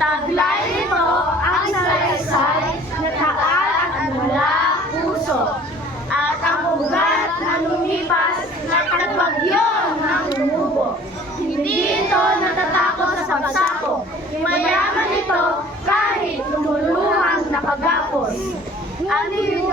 Taglay nito ang salaysay na taal at mula puso at ang ugat na lumipas na katbagyo ng umubo. Hindi ito natatakot sa pagsako. Mayaman ito kahit lumuluhang napagapos. Ano yung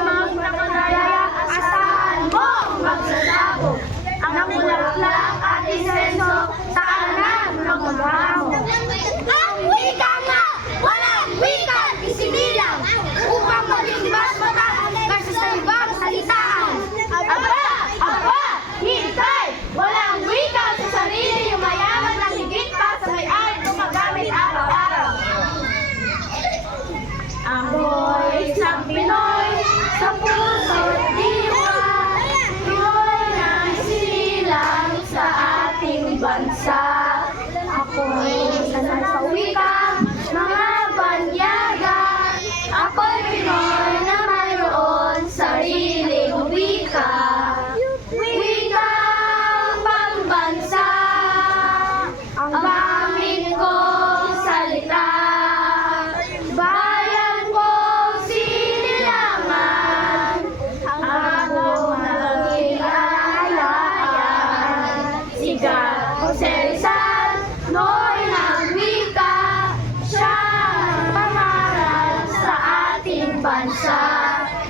bansa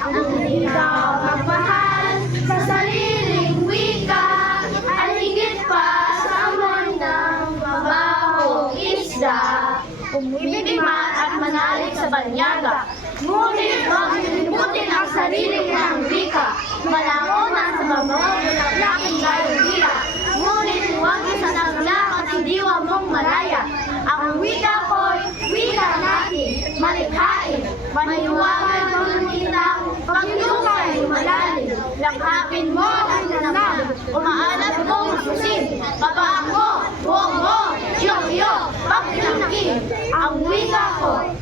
ang ikaw magmahal sa sariling wika at higit pa sa amoy ng mabahong isda. Umibig man at manalig sa banyaga, ngunit huwag ang sarili ng wika. Malang Lord.